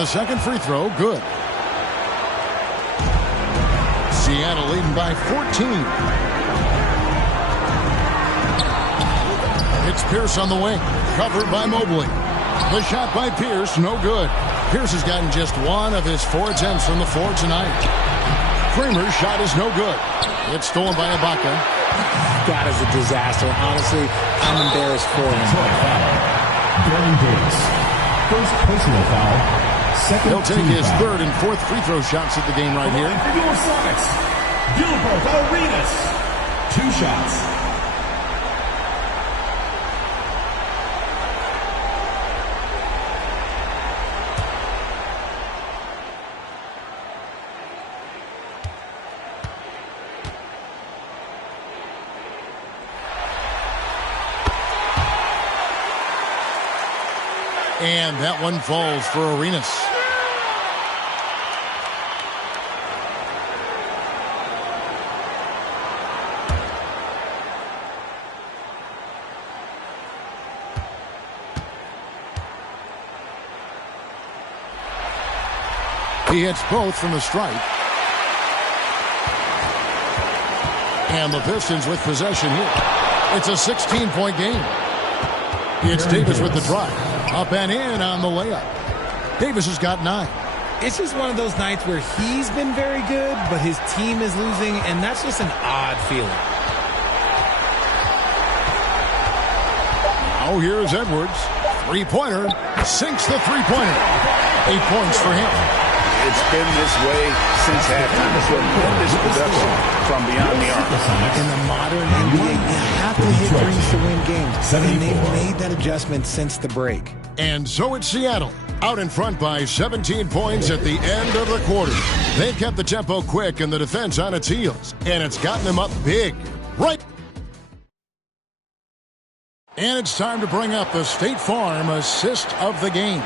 the second free throw, good. Seattle leading by 14. It's Pierce on the wing, covered by Mobley. The shot by Pierce, no good. Pierce has gotten just one of his 4 attempts from the floor tonight. Kramer's shot is no good. It's stolen by Ibaka. That is a disaster. Honestly, I'm embarrassed for him. Gordon Davis. First personal foul. Second He'll take his foul. 3rd and 4th free throw shots at the game right here. For your Sonics, Gilbert Arenas. 2 shots. And that one falls for Arenas. He hits both from the stripe. And the Pistons with possession here. It's a 16-point game. It's Davis with the drive. Up and in on the layup. Davis has got 9. It's just one of those nights where he's been very good, but his team is losing, and that's just an odd feeling. Now here's Edwards. 3-pointer. Sinks the 3-pointer. 8 points for him. It's been this way since halftime. Tremendous production from beyond the arc. In the modern NBA, you have to hit threes to win games. And they've made that adjustment since the break. And so it's Seattle, out in front by 17 points at the end of the quarter. They've kept the tempo quick and the defense on its heels, and it's gotten them up big. Right. And it's time to bring up the State Farm assist of the game.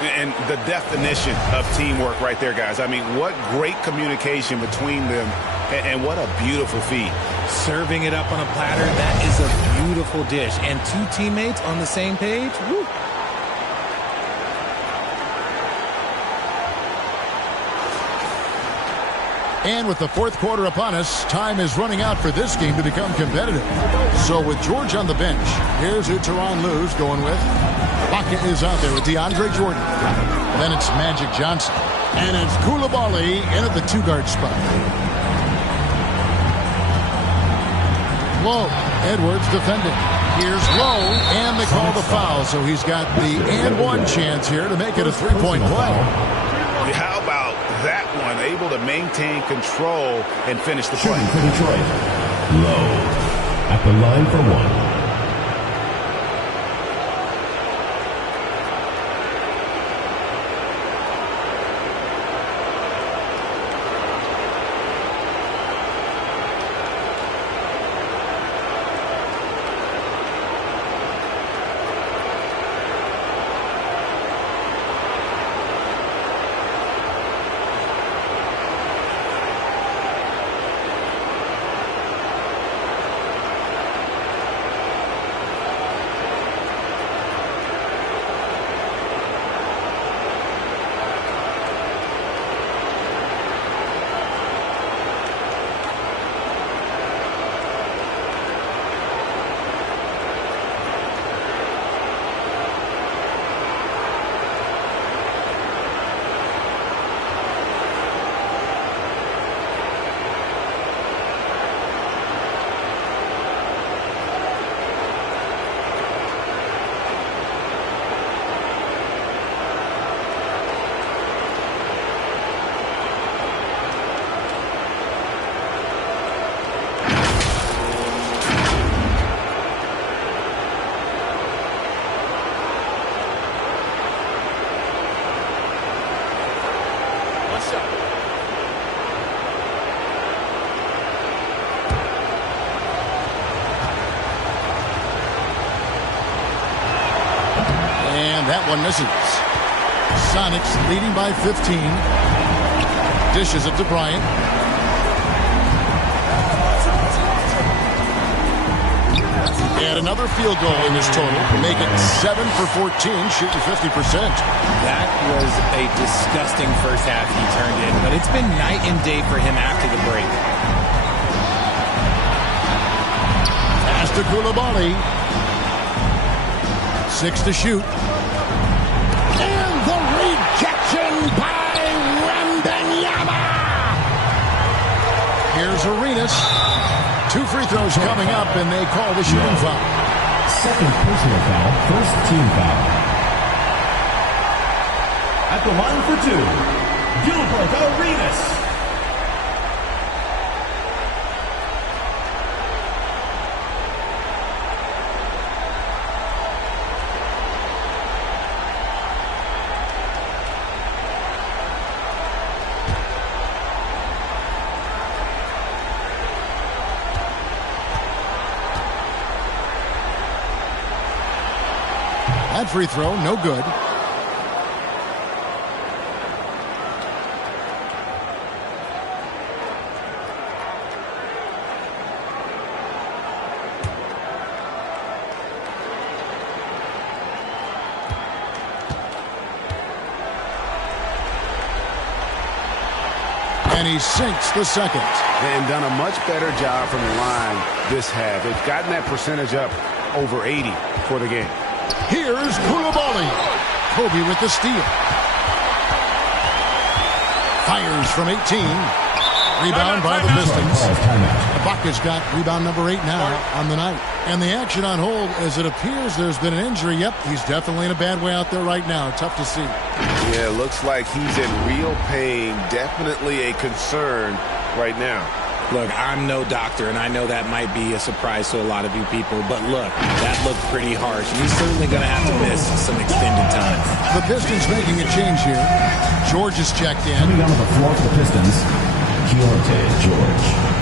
And the definition of teamwork right there, guys. I mean, what great communication between them, and what a beautiful feed. Serving it up on a platter, that is a beautiful dish. And 2 teammates on the same page, woo. And with the 4th quarter upon us, time is running out for this game to become competitive. So with George on the bench, here's who Teron Lue's going with. Ibaka is out there with DeAndre Jordan. Then it's Magic Johnson. And it's Koulibaly in at the 2-guard spot. Lowe, Edwards defending. Here's Lowe, and they call the foul. So he's got the and 1 chance here to make it a 3-point play. How about that one? Able to maintain control and finish the play. Shooting for Detroit. Lowe at the line for 1. That one misses. Sonics leading by 15. Dishes it to Bryant. And another field goal in this total. Make it 7 for 14, shooting 50%. That was a disgusting first half he turned in, but it's been night and day for him after the break. Pass to Koulibaly. 6 to shoot. And the rejection by Wembanyama. Here's Arenas. 2 free throws coming up, and they call the shooting foul. Second personal foul, first team foul. At the line for 2, Gilbert Arenas. That free throw, no good. And he sinks the second. And done a much better job from the line this half. They've gotten that percentage up over 80 for the game. Here's Koulibaly. Kobe with the steal. Fires from 18. Rebound by the Pistons. Ibaka's got rebound number 8 now on the night. And the action on hold as it appears there's been an injury. Yep, he's definitely in a bad way out there right now. Tough to see. Yeah, looks like he's in real pain. Definitely a concern right now. Look, I'm no doctor, and I know that might be a surprise to a lot of you people, but look, that looked pretty harsh, and he's certainly going to have to miss some extended time. The Pistons making a change here. George is checked in. Coming onto the floor for the Pistons, Keontae George.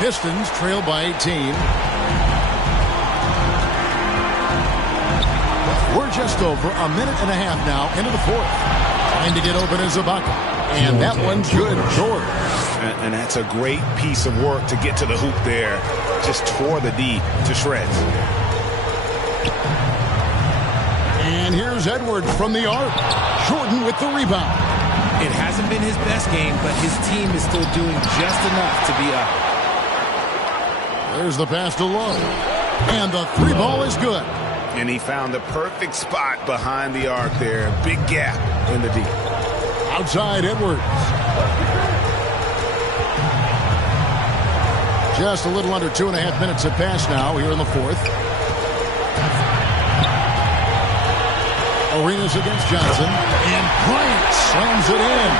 Pistons trail by 18. We're just over a minute and a half now into the fourth. Trying to get open is Ibaka. And that one's good, George. And that's a great piece of work to get to the hoop there. Just tore the D to shreds. And here's Edwards from the arc. Jordan with the rebound. It hasn't been his best game, but his team is still doing just enough to be up. There's the pass to Lowe. And the three ball is good. And he found the perfect spot behind the arc there. Big gap in the D. Outside Edwards. Just a little under 2.5 minutes have passed now here in the fourth. Arenas against Johnson. And Bryant slams it in.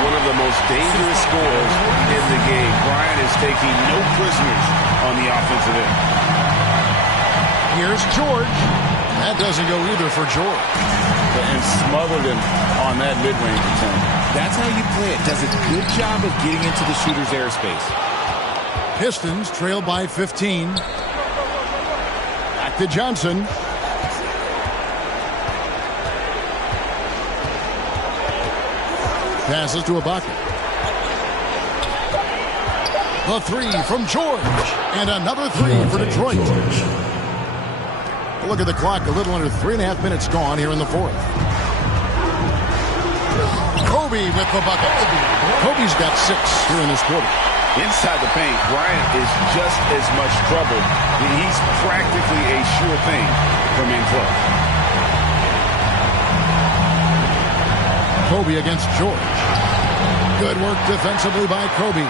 One of the most dangerous scores in the game. Bryant is taking no prisoners on the offensive end. Here's George. That doesn't go either for George. And smothered him on that mid-range attempt. That's how you play it. Does a good job of getting into the shooter's airspace. Pistons trail by 15. Back to Johnson. Passes to Ibaka. The three from George. And another three for Detroit. Look at the clock. A little under 3.5 minutes gone here in the fourth. Kobe with the bucket. Kobe's got 6 here in this quarter. Inside the paint, Bryant is just as much trouble. He's practically a sure thing from in close. Kobe against George. Good work defensively by Kobe.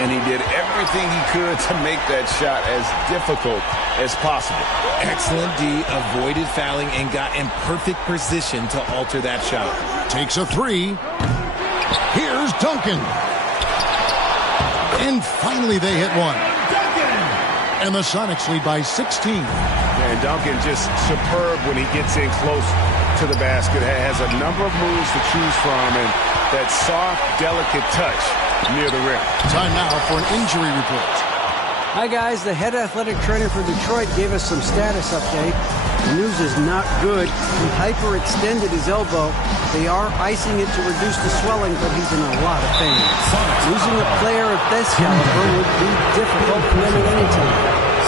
And he did everything he could to make that shot as difficult as possible. Excellent D, avoided fouling and got in perfect position to alter that shot. Takes a three. Here's Duncan. And finally they hit one. And the Sonics lead by 16. And Duncan just superb when he gets in close to the basket. Has a number of moves to choose from, and that soft, delicate touch near the rim. Time now for an injury report. Hi guys, the head athletic trainer for Detroit gave us some status update. The news is not good. He hyperextended his elbow. They are icing it to reduce the swelling, but he's in a lot of pain. Losing a player of this caliber would be difficult for them at any time,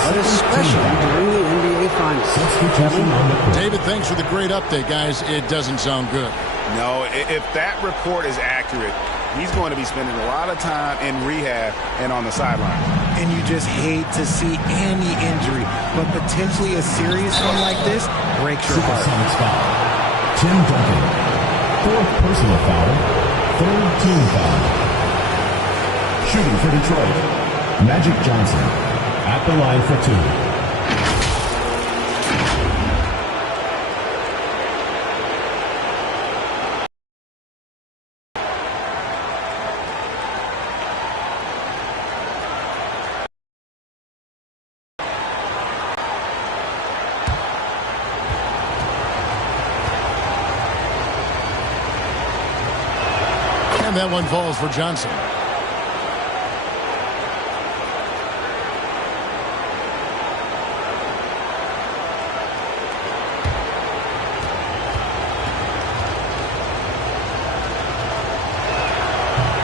but especially during the NBA Finals. David, thanks for the great update, guys. It doesn't sound good. No, if that report is accurate, he's going to be spending a lot of time in rehab and on the sideline. And you just hate to see any injury, but potentially a serious one like this breaks your heart. Supersonics foul. Tim Duncan. Fourth personal foul. Third team foul. Shooting for Detroit, Magic Johnson. At the line for two. And that one falls for Johnson.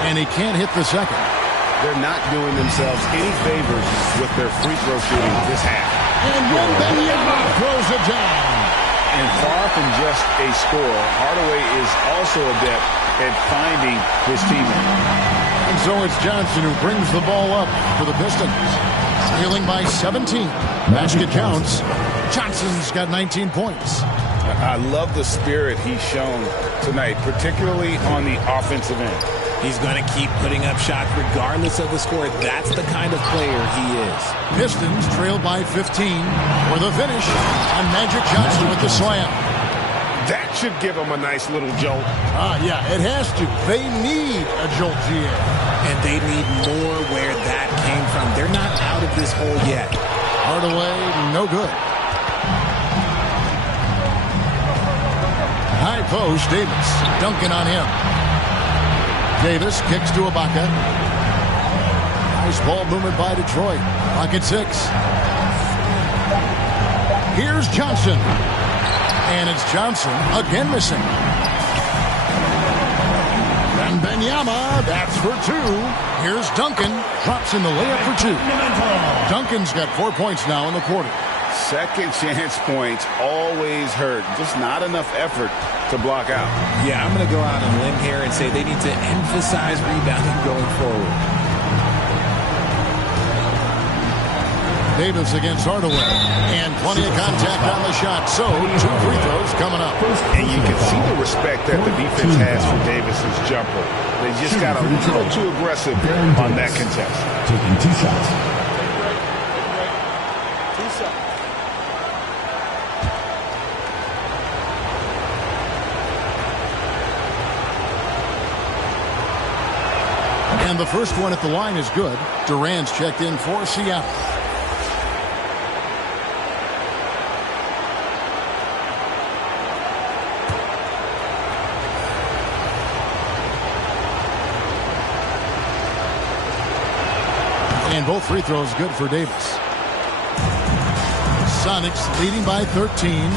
And he can't hit the second. They're not doing themselves any favors with their free throw shooting this half. And Wembanyama throws it down. And far from just a scorer, Hardaway is also adept at finding his teammate. And so it's Johnson who brings the ball up for the Pistons. Trailing by 17. Basket counts. Johnson's got 19 points. I love the spirit he's shown tonight, particularly on the offensive end. He's going to keep putting up shots regardless of the score. That's the kind of player he is. Pistons trailed by 15 for the finish. And Magic Johnson with the slam. That should give him a nice little jolt. Yeah, it has to. They need a jolt, GA. And they need more where that came from. They're not out of this hole yet. Hardaway, no good. High post, Davis. Duncan on him. Davis kicks to Ibaka. Nice ball movement by Detroit. Pocket 6. Here's Johnson. And it's Johnson again missing. And Wembanyama, that's for two. Here's Duncan. Drops in the layup for two. Duncan's got 4 points now in the quarter. Second chance points always hurt. Just not enough effort to block out. Yeah, I'm going to go out on a limb here and say they need to emphasize rebounding going forward. Davis against Hardaway. And plenty of contact on the shot. So, 2 free throws coming up. And you can see the respect that the defense has for Davis's jumper. They just got a little too aggressive on that contest. Taking 2 shots. And the first one at the line is good. Durant's checked in for Seattle. And both free throws good for Davis. Sonics leading by 13.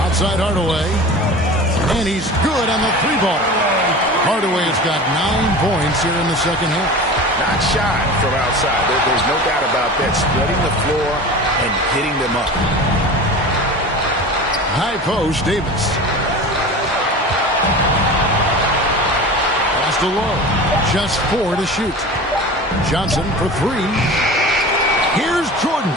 Outside Hardaway. And he's good on the 3-ball. Hardaway has got 9 points here in the second half. Not shy from outside. There's no doubt about that. Spreading the floor and hitting them up. High post, Davis. Pass to Lowe. Just 4 to shoot. Johnson for 3. Here's Jordan.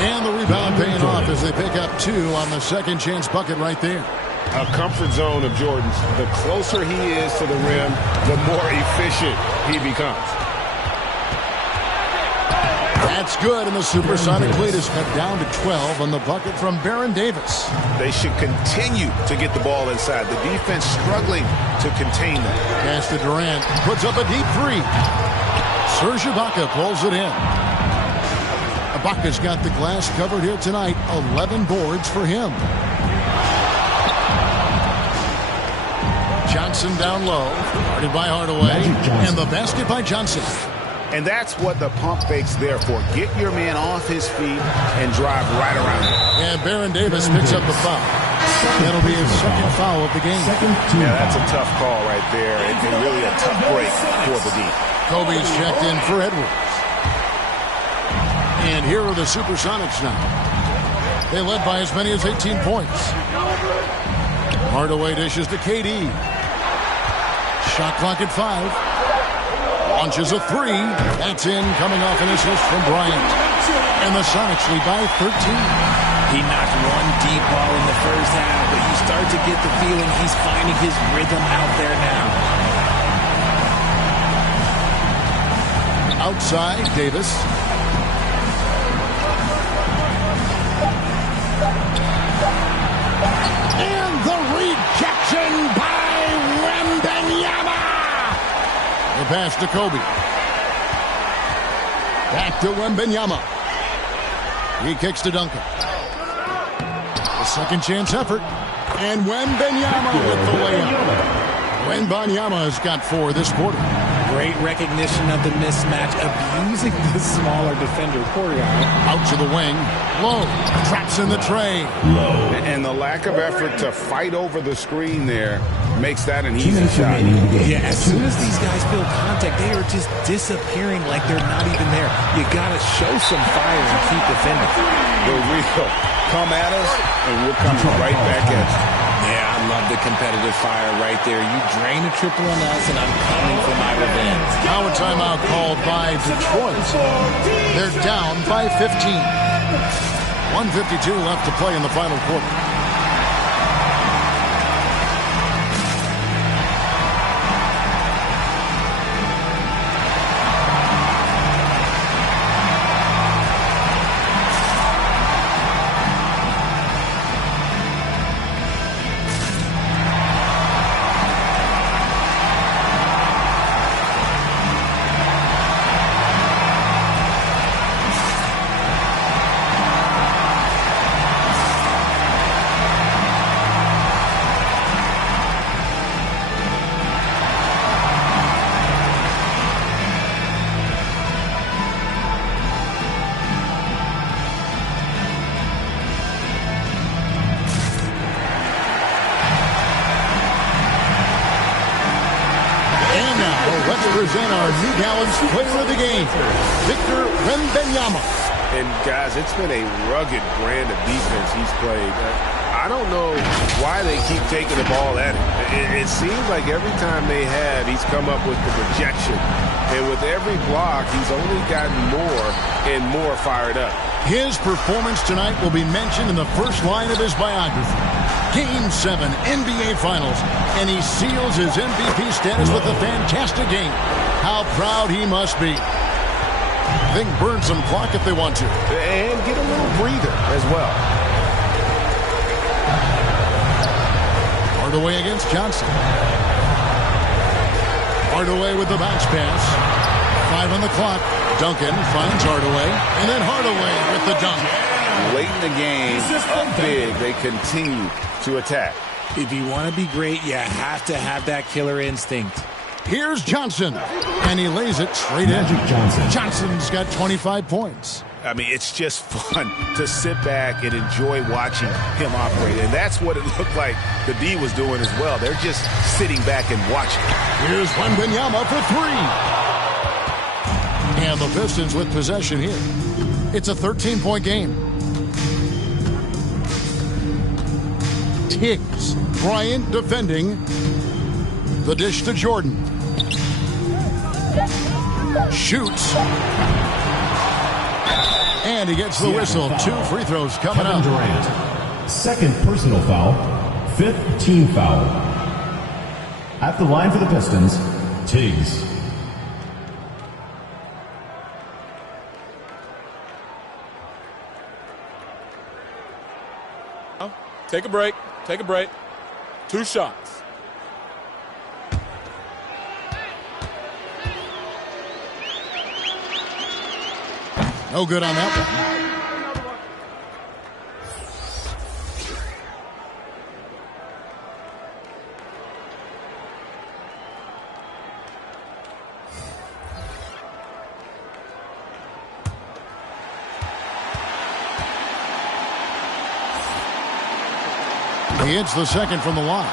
And the rebound paying off as they pick up 2 on the second chance bucket right there. A comfort zone of Jordan's. The closer he is to the rim, the more efficient he becomes. That's good, and the Supersonic lead is cut down to 12 on the bucket from Baron Davis. They should continue to get the ball inside. The defense struggling to contain them. Pass to Durant. Puts up a deep 3. Serge Ibaka pulls it in. Ibaka's got the glass covered here tonight. 11 boards for him. Johnson down low. Guarded by Hardaway. And the basket by Johnson. And that's what the pump fake's there for. Get your man off his feet and drive right around him. And Baron Davis picks up the foul. That'll be his second foul of the game. Yeah, that's a tough call right there. And really a tough break for the D. Kobe's checked in for Edwards. And here are the Supersonics now. They led by as many as 18 points. Hardaway dishes to KD. Shot clock at 5. Launches a 3. That's in, coming off an assist from Bryant. And the Sonics lead by 13. He knocked one deep ball in the first half, but you start to get the feeling he's finding his rhythm out there now. Outside, Davis. And the rejection by Wembanyama. The pass to Kobe. Back to Wembanyama. He kicks to Duncan. The second chance effort. And Wembanyama with the layup. Wembanyama has got 4 this quarter. Great recognition of the mismatch, abusing the smaller defender. Poor guy. Out to the wing. Low. Traps in the tray. Low. And the lack of effort to fight over the screen there makes that an easy shot. Yeah, as soon as these guys feel contact, they are just disappearing like they're not even there. You got to show some fire and keep defending. The real come at us, and we'll come right back at you. Yeah, I love the competitive fire right there. You drain a triple on us, and I'm coming for my revenge. Now a timeout called by Detroit. They're down by 15. 1:52 left to play in the final quarter. Present our New Balance player of the game, Victor Wembanyama. And guys, it's been a rugged brand of defense he's played. I don't know why they keep taking the ball at him. It seems like every time they have, he's come up with the rejection. And with every block, he's only gotten more and more fired up. His performance tonight will be mentioned in the first line of his biography. Game 7 NBA Finals, and he seals his MVP status with a fantastic game. How proud he must be. They can burn some clock if they want to. And get a little breather as well. Hardaway against Johnson. Hardaway with the bounce pass. 5 on the clock. Duncan finds Hardaway, and then Hardaway with the dunk. Late in the game, up big, they continue to attack. If you want to be great, you have to have that killer instinct. Here's Johnson, and he lays it straight in. Johnson's got 25 points. I mean, it's just fun to sit back and enjoy watching him operate. And that's what it looked like the D was doing as well. They're just sitting back and watching. Here's Wembanyama for 3. And the Pistons with possession here. It's a 13-point game. Tiggs, Bryant defending. The dish to Jordan. Shoots. And he gets the whistle. 2 free throws coming up. Durant. Second personal foul. 5th team foul. At the line for the Pistons, Tiggs. Take a break. Take a break. 2 shots. No good on that one. He hits the second from the line.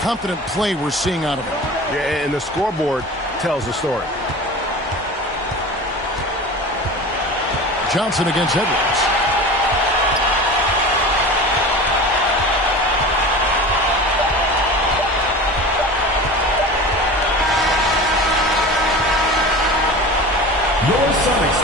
Confident play we're seeing out of him. Yeah, and the scoreboard tells the story. Johnson against Edwards.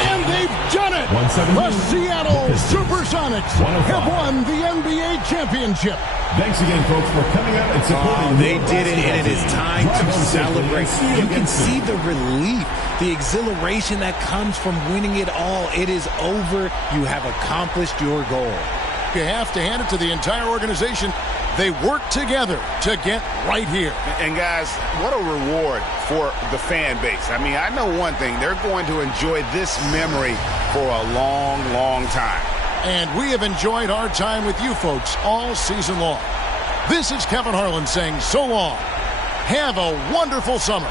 And they've done it! The Seattle Supersonics have won the NBA championship. Thanks again, folks, for coming out and supporting. They did it, and it is time to celebrate. You can see the relief, the exhilaration that comes from winning it all. It is over. You have accomplished your goal. You have to hand it to the entire organization. They work together to get right here. And guys, what a reward for the fan base. I mean, I know one thing. They're going to enjoy this memory for a long, long time. And we have enjoyed our time with you folks all season long. This is Kevin Harlan saying so long. Have a wonderful summer.